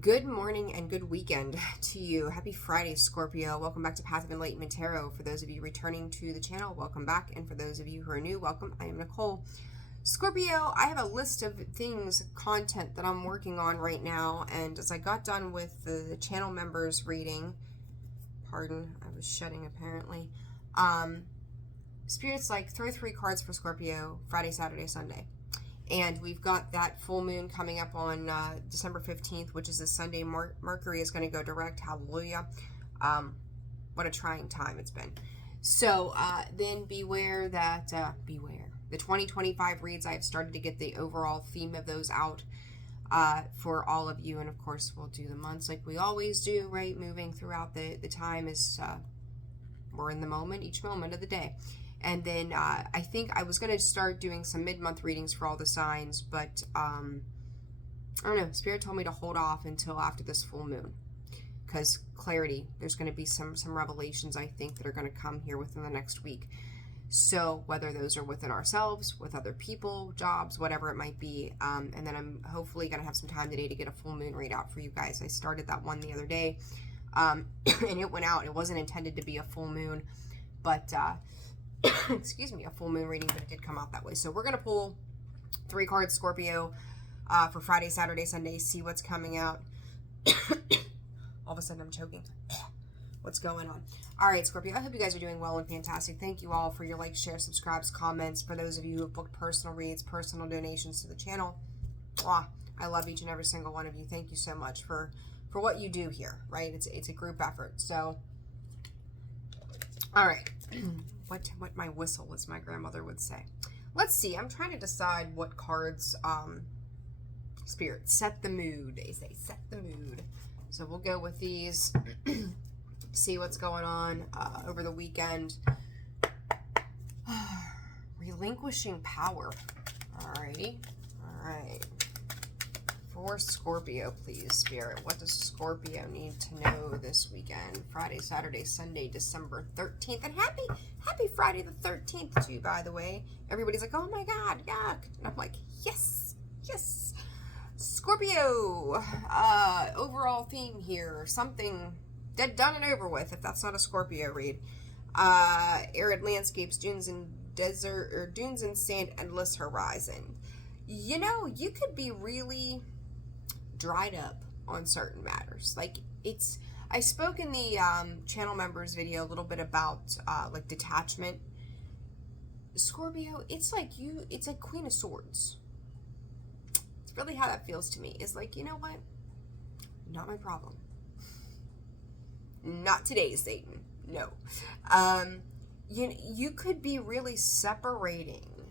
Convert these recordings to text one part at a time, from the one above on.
Good morning and good weekend to you. Happy Friday, Scorpio. Welcome back to Path of Enlightenment Tarot. For those of you returning to the channel, welcome back. And for those of you who are new, welcome. I am Nicole. Scorpio, I have a list of things, content that I'm working on right now. And as I got done with the channel members reading, pardon, I was shedding apparently. Spirit's like, throw 3 cards for Scorpio, Friday, Saturday, Sunday. And we've got that full moon coming up on December 15th, which is this Sunday. Mercury is going to go direct. Hallelujah. What a trying time it's been. So then beware that, beware. The 2025 reads, I've started to get the overall theme of those out for all of you. And of course, we'll do the months like we always do, right? Moving throughout the time is, we're in the moment, each moment of the day. And then I think I was going to start doing some mid-month readings for all the signs, but I don't know. Spirit told me to hold off until after this full moon because clarity, there's going to be some revelations, I think, that are going to come here within the next week. So whether those are within ourselves, with other people, jobs, whatever it might be. And then I'm hopefully going to have some time today to get a full moon readout for you guys. I started that one the other day and it went out. It wasn't intended to be a full moon, but... excuse me, a full moon reading, but it did come out that way. So we're going to pull 3 cards, Scorpio, for Friday, Saturday, Sunday, see what's coming out. All of a sudden I'm choking. What's going on? All right, Scorpio, I hope you guys are doing well and fantastic. Thank you all for your likes, shares, subscribes, comments. For those of you who have booked personal reads, personal donations to the channel, I love each and every single one of you. Thank you so much for what you do here, right? It's a group effort. So, all right. What my whistle, as my grandmother would say. Let's see. I'm trying to decide what cards, Spirit, set the mood. They say set the mood. So we'll go with these. See what's going on over the weekend. Relinquishing power. Alrighty. All right. For Scorpio, please, Spirit. What does Scorpio need to know this weekend? Friday, Saturday, Sunday, December 13th. And happy Friday the 13th to you, by the way. Everybody's like, oh my God, yuck. And I'm like, yes, yes. Scorpio, overall theme here. Something dead, done, and over with, if that's not a Scorpio read. Arid landscapes, dunes and desert, or dunes and sand, endless horizon. You know, you could be really dried up on certain matters. Like I spoke in the channel members video a little bit about like detachment. Scorpio, it's like Queen of Swords. It's really how that feels to me. It's like, you know what? Not my problem. Not today, Satan. No. You could be really separating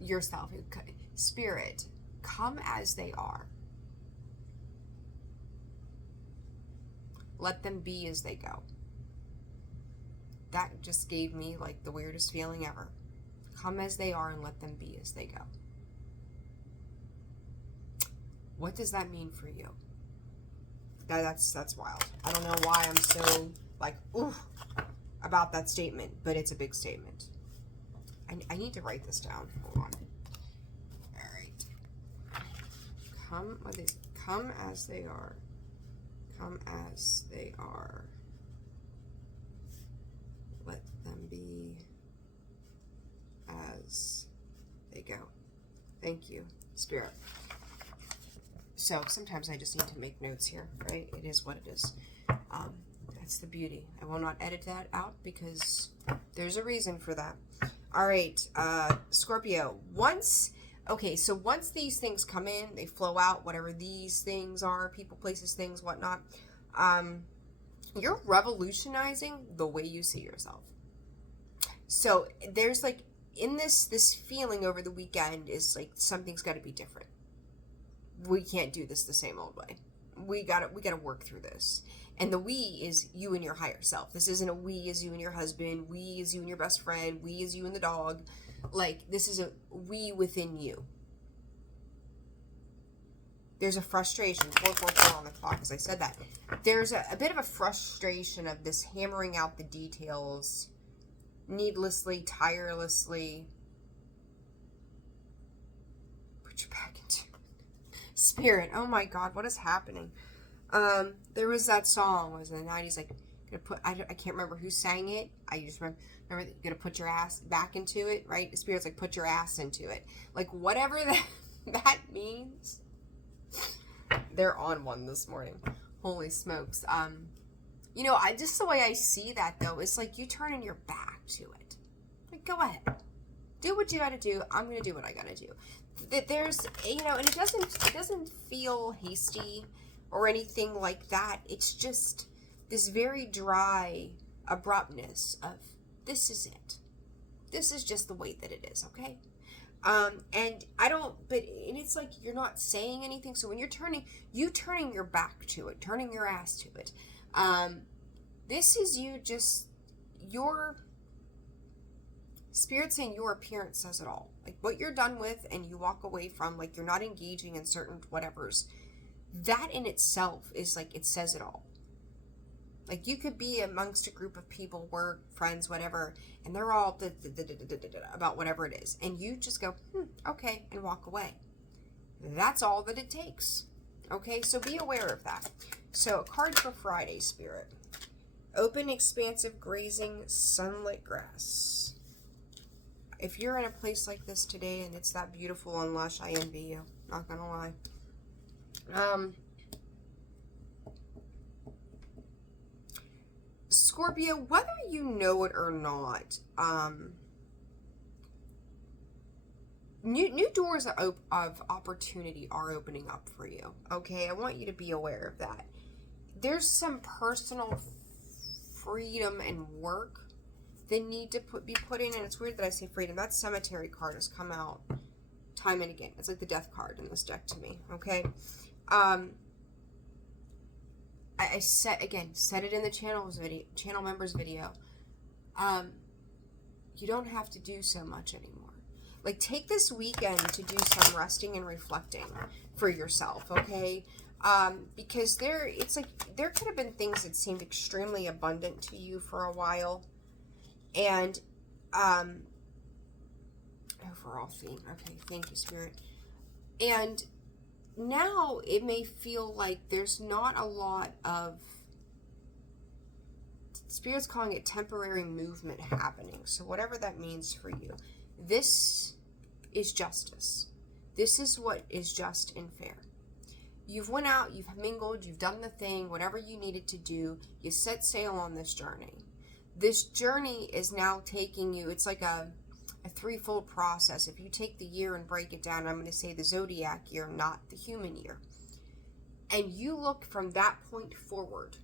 yourself. Spirit, come as they are. Let them be as they go. That just gave me like the weirdest feeling ever. Come as they are and let them be as they go. What does that mean for you? That's wild. I don't know why I'm so like, ooh, about that statement, but it's a big statement. I need to write this down. Hold on. All right. Come as they are. Come as they are. Let them be as they go. Thank you, Spirit. So sometimes I just need to make notes here, right? It is what it is. That's the beauty. I will not edit that out because there's a reason for that. All right, Scorpio, once these things come in, they flow out, whatever these things are, people, places, things, whatnot, you're revolutionizing the way you see yourself. So there's like, in this feeling over the weekend is like, something's got to be different. We can't do this the same old way. We gotta work through this. And the we is you and your higher self. This isn't a we as you and your husband, we as you and your best friend, we as you and the dog. Like, this is a we within you. There's a frustration, 444 on the clock, as I said that. There's a bit of a frustration of this hammering out the details needlessly, tirelessly. Put your back into it. Spirit. Oh my God, what is happening? There was that song, was in the 90s, like, I can't remember who sang it. I just remember that you're gonna put your ass back into it, right? The Spirit's like, put your ass into it. Like, whatever that means. They're on one this morning. Holy smokes. You know, just the way I see that, though, is like you turning your back to it. Like, go ahead. Do what you gotta do. I'm gonna do what I gotta do. There's, you know, and it doesn't feel hasty or anything like that. It's just this very dry abruptness of, this is it. This is just the way that it is, okay? And it's like you're not saying anything. So when you're turning your back to it, turning your ass to it, this is your Spirit saying your appearance says it all. Like what you're done with and you walk away from, like you're not engaging in certain whatevers. That in itself is like, it says it all. Like you could be amongst a group of people, work, friends, whatever, and they're all about whatever it is. And you just go, okay, and walk away. That's all that it takes. Okay, so be aware of that. So a card for Friday, Spirit. Open, expansive, grazing, sunlit grass. If you're in a place like this today and it's that beautiful and lush, I envy you. Not gonna lie. Scorpio, whether you know it or not, new doors of opportunity are opening up for you. Okay, I want you to be aware of that. There's some personal freedom and work that need to be put in, and it's weird that I say freedom. That cemetery card has come out time and again. It's like the death card in this deck to me. Okay, I said it in the channel members video. You don't have to do so much anymore. Like, take this weekend to do some resting and reflecting for yourself, okay? Because there could have been things that seemed extremely abundant to you for a while, and overall theme. Okay, thank you, Spirit. And now it may feel like there's not a lot of, Spirit's calling it temporary movement happening. So whatever that means for you, this is justice. This is what is just and fair. You've went out, you've mingled, you've done the thing, whatever you needed to do, you set sail on this journey. This journey is now taking you, it's like a threefold process. If you take the year and break it down, I'm going to say the zodiac year, not the human year. And you look from that point forward.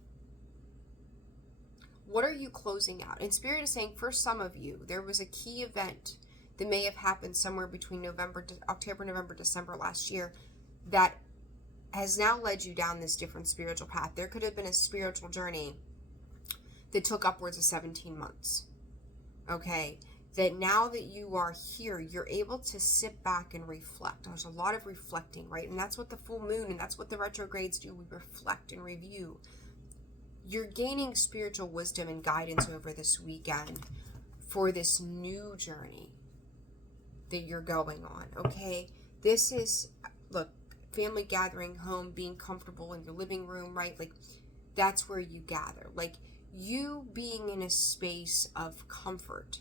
What are you closing out? And Spirit is saying, for some of you, there was a key event that may have happened somewhere between October, November, December last year that has now led you down this different spiritual path. There could have been a spiritual journey that took upwards of 17 months. Okay? That now that you are here, you're able to sit back and reflect. There's a lot of reflecting, right? And that's what the full moon and that's what the retrogrades do. We reflect and review. You're gaining spiritual wisdom and guidance over this weekend for this new journey that you're going on, okay? This is, look, family gathering, home, being comfortable in your living room, right? Like, that's where you gather. Like, you being in a space of comfort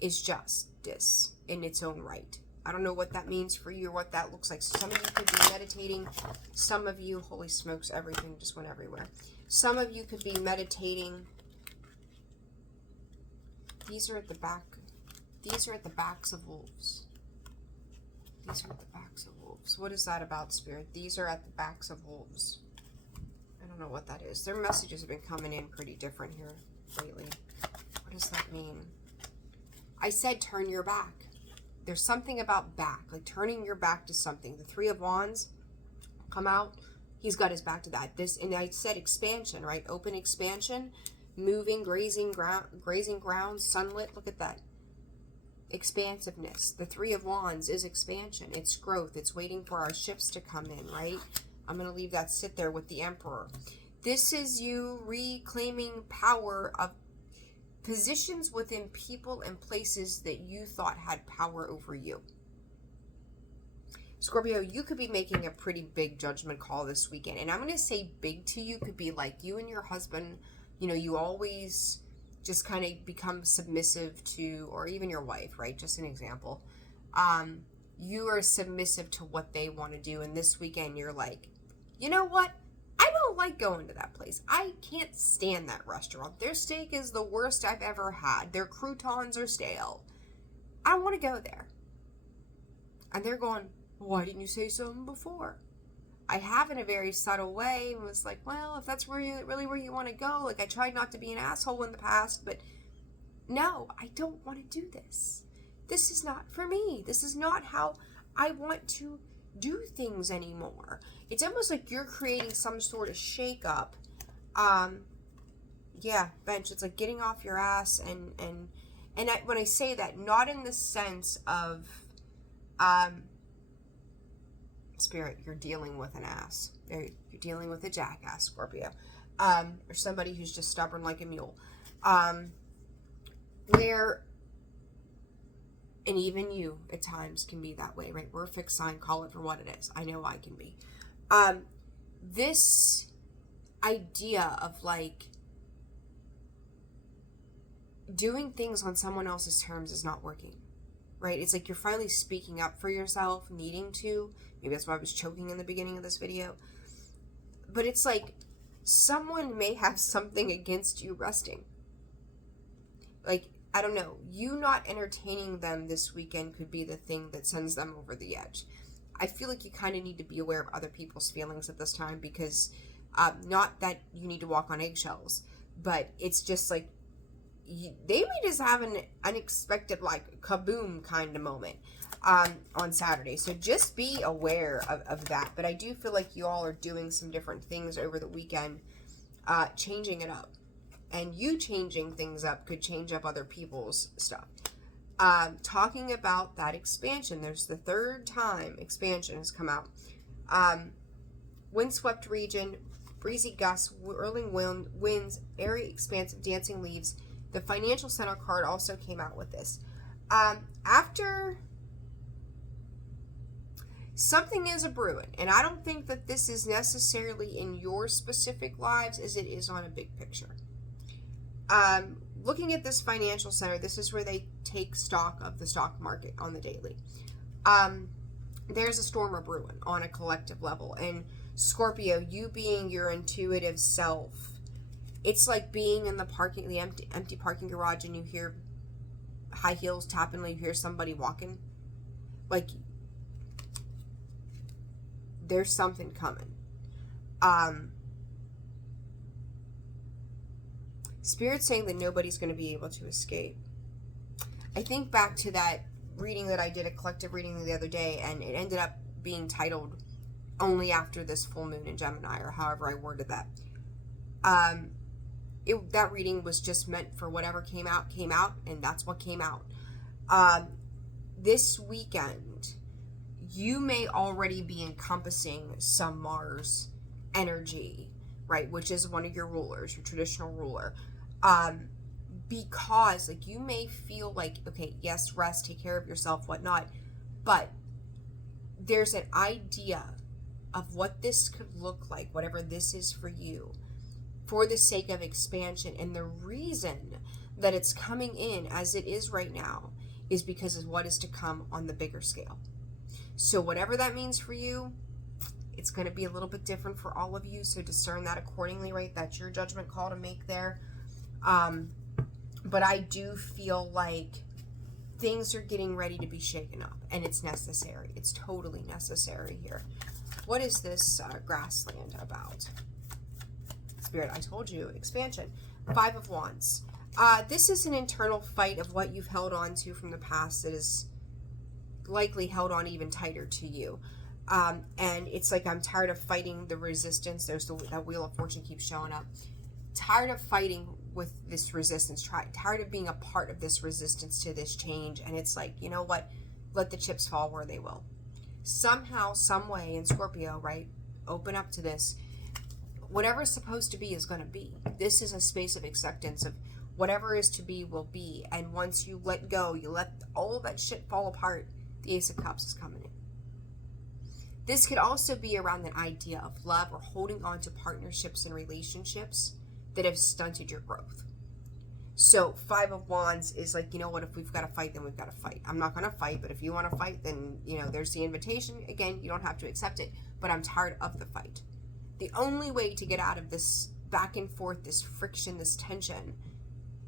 is justice in its own right. I don't know what that means for you or what that looks like. Some of you could be meditating. Some of you, holy smokes, everything just went everywhere. Some of you could be meditating. These are at the back. These are at the backs of wolves. These are at the backs of wolves. What is that about, Spirit? These are at the backs of wolves. I don't know what that is. Their messages have been coming in pretty different here lately. What does that mean? I said turn your back. There's something about back, like turning your back to something. The Three of Wands come out. He's got his back to that. And I said expansion, right? Open expansion, moving, grazing ground, sunlit. Look at that. Expansiveness. The Three of Wands is expansion. It's growth. It's waiting for our ships to come in, right? I'm going to leave that sit there with the Emperor. This is you reclaiming power of positions within people and places that you thought had power over you. Scorpio, you could be making a pretty big judgment call this weekend. And I'm going to say big to you could be like you and your husband, you know, you always just kind of become submissive to, or even your wife, right? Just an example. You are submissive to what they want to do. And this weekend you're like, you know what? I don't like going to that place. I can't stand that restaurant. Their steak is the worst I've ever had. Their croutons are stale. I don't want to go there. And they're going, why didn't you say something before? I have in a very subtle way and was like, well, if that's really where you want to go, like I tried not to be an asshole in the past, but no, I don't want to do this. This is not for me. This is not how I want to do things anymore. It's almost like you're creating some sort of shakeup. Yeah, bench. It's like getting off your ass and when I say that, not in the sense of Spirit, you're dealing with an ass. You're dealing with a jackass, Scorpio. Or somebody who's just stubborn like a mule. Where, and even you at times can be that way, right? We're a fixed sign, call it for what it is. I know I can be. This idea of like doing things on someone else's terms is not working, right? It's like you're finally speaking up for yourself, needing to. Maybe that's why I was choking in the beginning of this video. But it's like someone may have something against you resting. Like, I don't know, you not entertaining them this weekend could be the thing that sends them over the edge. I feel like you kind of need to be aware of other people's feelings at this time because not that you need to walk on eggshells, but it's just like they may just have an unexpected like kaboom kind of moment on Saturday. So just be aware of that. But I do feel like you all are doing some different things over the weekend, changing it up. And you changing things up could change up other people's stuff. Talking about that expansion, there's the third time expansion has come out. Windswept region, breezy gusts, whirling winds, airy, expansive, dancing leaves. The financial center card also came out with this. After something is a brewing, and I don't think that this is necessarily in your specific lives as it is on a big picture. Looking at this financial center, this is where they take stock of the stock market on the daily. There's a storm of brewing on a collective level. And Scorpio, you being your intuitive self, it's like being in the empty parking garage and you hear high heels tapping, like you hear somebody walking. Like, there's something coming. Spirit's saying that nobody's going to be able to escape. I think back to that reading that I did, a collective reading the other day, and it ended up being titled Only After This Full Moon in Gemini, or however I worded that. That reading was just meant for whatever came out, and that's what came out. This weekend, you may already be encompassing some Mars energy, right, which is one of your rulers, your traditional ruler. Because like you may feel like, okay, yes, rest, take care of yourself, whatnot, but there's an idea of what this could look like, whatever this is for you, for the sake of expansion. And the reason that it's coming in as it is right now is because of what is to come on the bigger scale. So whatever that means for you, it's going to be a little bit different for all of you. So discern that accordingly, right? That's your judgment call to make there. But I do feel like things are getting ready to be shaken up, and it's necessary. It's totally necessary here. What is this grassland about? Spirit, I told you, expansion. 5 of Wands. This is an internal fight of what you've held on to from the past that is likely held on even tighter to you. And it's like, I'm tired of fighting the resistance. There's that Wheel of Fortune keeps showing up. Tired of fighting with this resistance. Tired of being a part of this resistance to this change. And it's like, you know what? Let the chips fall where they will. Somehow, some way in Scorpio, right? Open up to this. Whatever is supposed to be is going to be. This is a space of acceptance of whatever is to be will be. And once you let go, you let all that shit fall apart, the Ace of Cups is coming in. This could also be around the idea of love or holding on to partnerships and relationships that have stunted your growth. So 5 of Wands is like, you know what, if we've got to fight, then we've got to fight. I'm not going to fight, but if you want to fight, then, you know, there's the invitation. Again, you don't have to accept it, but I'm tired of the fight. The only way to get out of this back and forth, this friction, this tension,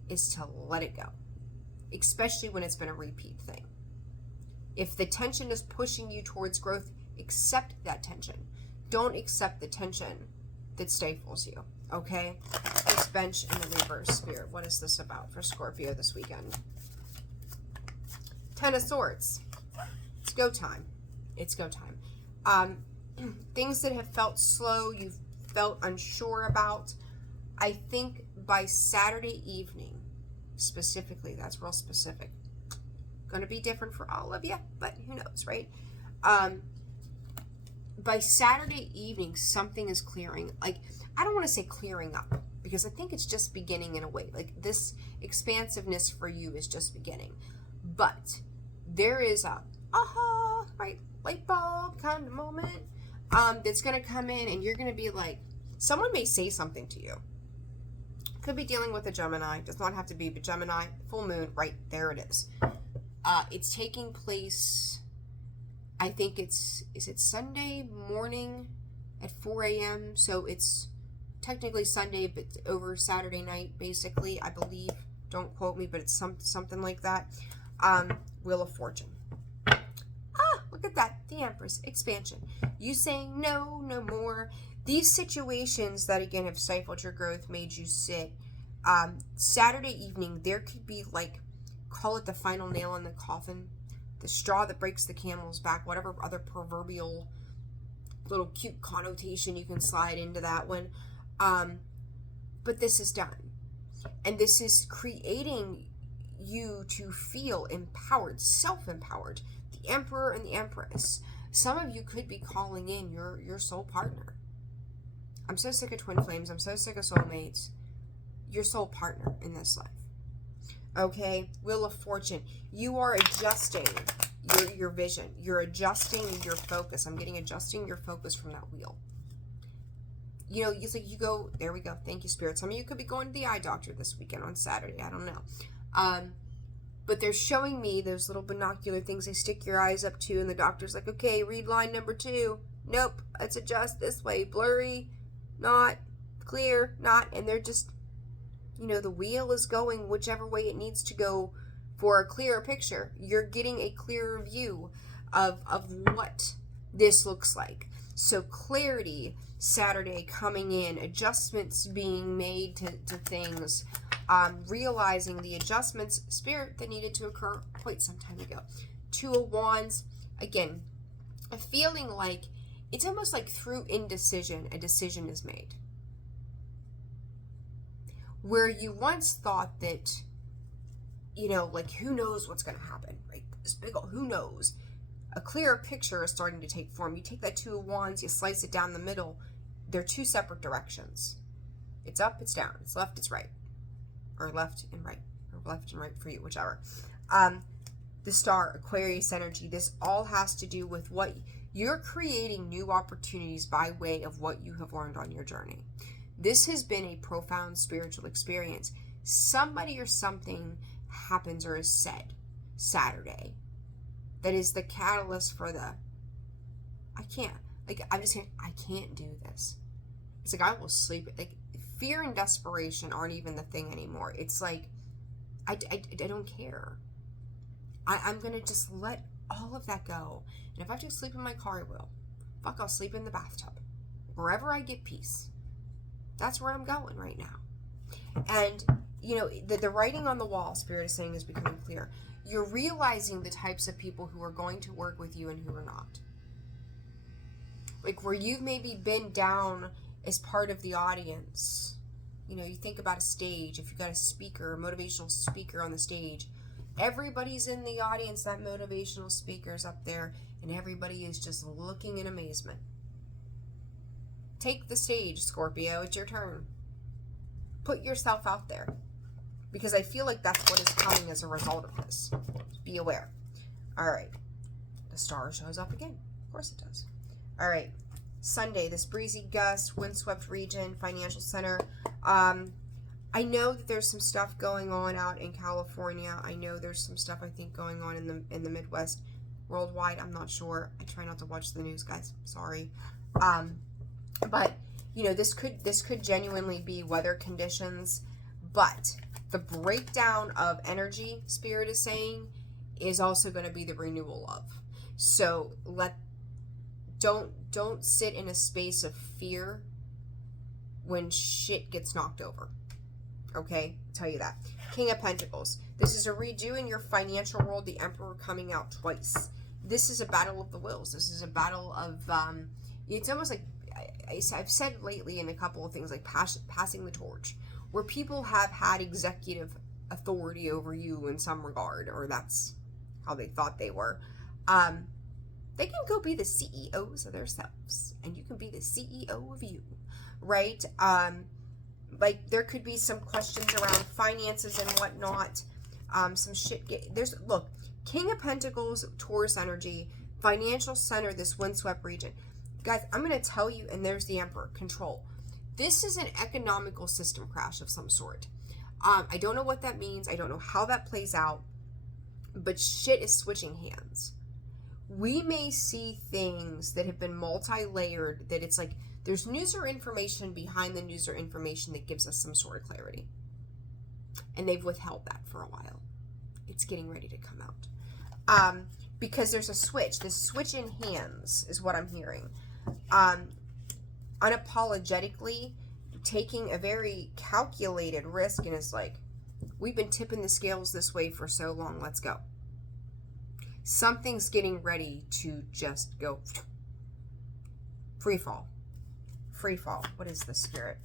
is to let it go, especially when it's been a repeat thing. If the tension is pushing you towards growth, accept that tension. Don't accept the tension that stifles you, okay? This bench in the reverse, Spirit. What is this about for Scorpio this weekend? 10 of Swords. It's go time. It's go time. Things that have felt slow, you've felt unsure about, I think by Saturday evening, specifically, that's real specific. Going to be different for all of you, but who knows, right? By Saturday evening, something is clearing. Like, I don't want to say clearing up, because I think it's just beginning in a way. Like, this expansiveness for you is just beginning. But there is a aha, right, light bulb kind of moment that's going to come in, and you're going to be like, someone may say something to you. Could be dealing with a Gemini. Does not have to be, but Gemini, full moon, right there it is. It's taking place, I think is it Sunday morning at 4 a.m.? So it's technically Sunday, but over Saturday night, basically, I believe. Don't quote me, but it's something like that. Wheel of Fortune. Look at that. The Empress. Expansion. You saying no, no more. These situations that, again, have stifled your growth, made you sit. Saturday evening, there could be, like, call it the final nail in the coffin, the straw that breaks the camel's back, whatever other proverbial little cute connotation you can slide into that one. But this is done. And this is creating you to feel empowered, self-empowered. The Emperor and the Empress. Some of you could be calling in your soul partner. I'm so sick of twin flames. I'm so sick of soulmates. Your soul partner in this life. Okay? Wheel of Fortune. You are adjusting your vision. You're adjusting your focus. I'm getting adjusting your focus from that wheel. You know, it's like you go, there we go. Thank you, Spirit. Some of you could be going to the eye doctor this weekend on Saturday. I don't know. But they're showing me those little binocular things they stick your eyes up to, and the doctor's like, okay, read line number 2. Nope, let's adjust this way. Blurry, not, clear, not. And they're just, you know, the wheel is going whichever way it needs to go for a clearer picture. You're getting a clearer view of what this looks like. So clarity, Saturday coming in, adjustments being made to things, realizing the adjustments, Spirit, that needed to occur quite some time ago. 2 of Wands, again, a feeling like it's almost like through indecision, a decision is made. Where you once thought that, you know, like, who knows what's going to happen, right? This big old who knows. A clearer picture is starting to take form. You take that 2 of Wands, you slice it down the middle. They're 2 separate directions. It's up, it's down. It's left, it's right. Or left and right. Or left and right for you, whichever. The Star, Aquarius energy. This all has to do with what you're creating, new opportunities by way of what you have learned on your journey. This has been a profound spiritual experience. Somebody or something happens or is said Saturday that is the catalyst for the, I can't do this. It's like, I will sleep. Like, fear and desperation aren't even the thing anymore. It's like, I don't care. I'm going to just let all of that go. And if I have to sleep in my car, I will. Fuck, I'll sleep in the bathtub. Wherever I get peace. That's where I'm going right now. And, you know, the writing on the wall, Spirit is saying, is becoming clear. You're realizing the types of people who are going to work with you and who are not. Like, where you've maybe been down as part of the audience. You know, you think about a stage. If you've got a speaker, a motivational speaker on the stage, everybody's in the audience, that motivational speaker's up there, and everybody is just looking in amazement. Take the stage, Scorpio. It's your turn. Put yourself out there. Because I feel like that's what is coming as a result of this. Be aware. All right. The Star shows up again. Of course it does. All right. Sunday, this breezy gust, windswept region, financial center. I know that there's some stuff going on out in California. I know there's some stuff I think going on in the Midwest, worldwide. I'm not sure. I try not to watch the news, guys. Sorry. But you know, this could genuinely be weather conditions, but the breakdown of energy, Spirit is saying, is also going to be the renewal of. So don't sit in a space of fear when shit gets knocked over. Okay, I'll tell you that. King of Pentacles. This is a redo in your financial world. The Emperor coming out twice. This is a battle of the wills. This is a battle of, it's almost like, I've said lately in a couple of things, like passing the torch, where people have had executive authority over you in some regard, or that's how they thought they were. They can go be the CEOs of themselves, and you can be the CEO of you, right? Like, there could be some questions around finances and whatnot. Some shit. Look, King of Pentacles, Taurus energy, financial center, this windswept region. Guys, I'm going to tell you, and there's the Emperor, control. This is an economical system crash of some sort. I don't know what that means. I don't know how that plays out, but shit is switching hands. We may see things that have been multi-layered, that it's like, there's news or information behind the news or information that gives us some sort of clarity. And they've withheld that for a while. It's getting ready to come out. Because there's a switch. This switch in hands is what I'm hearing. Unapologetically taking a very calculated risk, and it's like, we've been tipping the scales this way for so long, let's go. Something's getting ready to just go free fall. Free fall. What is the Spirit?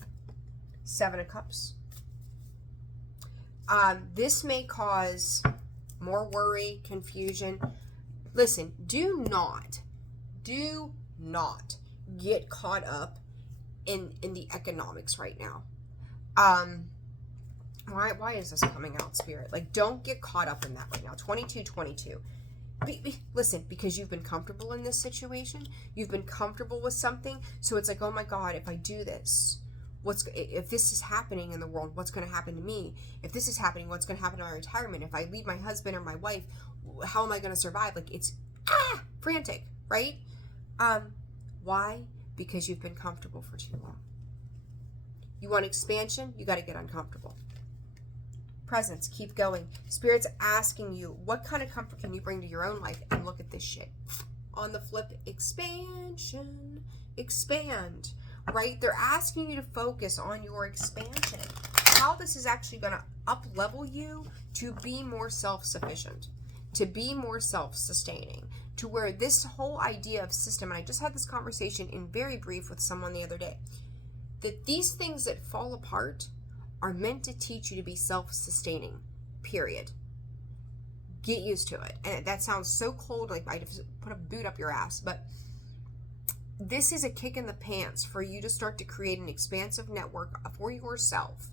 Seven of Cups. This may cause more worry, confusion. Listen, do not get caught up in the economics right now. Why is this coming out, Spirit? Like, don't get caught up in that right now. 2222. Listen, because you've been comfortable in this situation, you've been comfortable with something, so it's like, oh my God, if I do this, if this is happening in the world, what's going to happen to me? If this is happening, what's going to happen to my retirement? If I leave my husband or my wife, how am I going to survive? Like, it's frantic, right? Why? Because you've been comfortable for too long. You want expansion? You got to get uncomfortable. Presence, keep going. Spirit's asking you, what kind of comfort can you bring to your own life? And look at this shit. On the flip, expansion. Expand, right? They're asking you to focus on your expansion. How this is actually going to up-level you to be more self-sufficient, to be more self-sustaining, to where this whole idea of system, and I just had this conversation in very brief with someone the other day, that these things that fall apart are meant to teach you to be self-sustaining, period. Get used to it. And that sounds so cold, like I just put a boot up your ass, but this is a kick in the pants for you to start to create an expansive network for yourself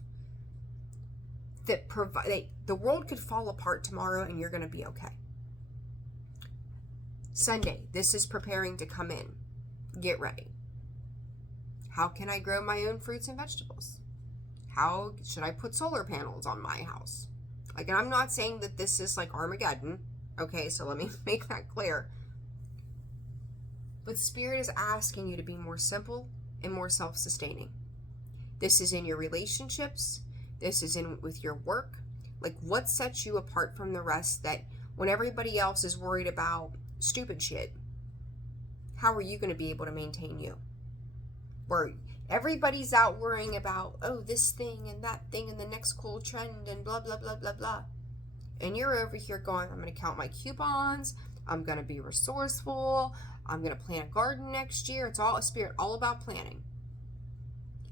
that the world could fall apart tomorrow and you're going to be okay. Sunday, this is preparing to come in. Get ready. How can I grow my own fruits and vegetables? How should I put solar panels on my house? Like, and I'm not saying that this is like Armageddon. Okay, so let me make that clear. But Spirit is asking you to be more simple and more self-sustaining. This is in your relationships. This is in with your work. Like, what sets you apart from the rest, that when everybody else is worried about stupid shit, how are you going to be able to maintain you? Where everybody's out worrying about, oh, this thing and that thing and the next cool trend and blah, blah, blah, blah, blah. And you're over here going, I'm going to count my coupons. I'm going to be resourceful. I'm going to plant a garden next year. It's all a Spirit, all about planning.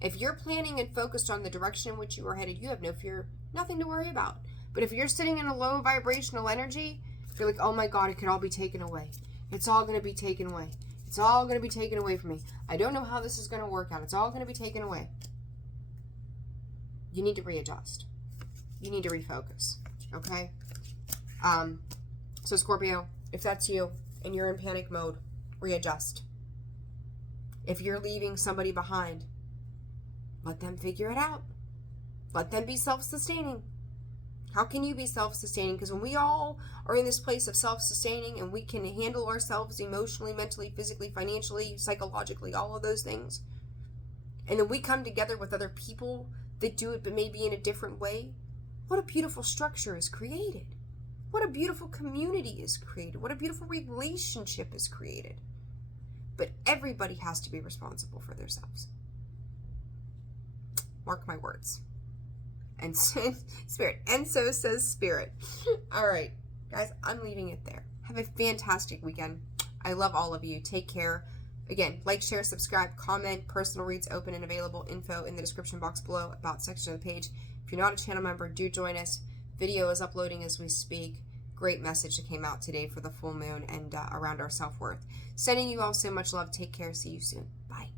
If you're planning and focused on the direction in which you are headed, you have no fear, nothing to worry about. But if you're sitting in a low vibrational energy, you're like, oh my God, it could all be taken away. It's all going to be taken away. It's all going to be taken away from me. I don't know how this is going to work out. It's all going to be taken away. You need to readjust. You need to refocus. Okay? So Scorpio, if that's you and you're in panic mode, readjust. If you're leaving somebody behind, let them figure it out. Let them be self-sustaining. How can you be self-sustaining? Because when we all are in this place of self-sustaining and we can handle ourselves emotionally, mentally, physically, financially, psychologically, all of those things, and then we come together with other people that do it but maybe in a different way, what a beautiful structure is created. What a beautiful community is created. What a beautiful relationship is created. But everybody has to be responsible for themselves. Mark my words. And Spirit. And so says Spirit. All right, guys, I'm leaving it there. Have a fantastic weekend. I love all of you. Take care. Again, like, share, subscribe, comment. Personal reads open and available. Info in the description box below, about section of the page. If you're not a channel member, do join us. Video is uploading as we speak. Great message that came out today for the full moon and around our self-worth. Sending you all so much love. Take care. See you soon. Bye.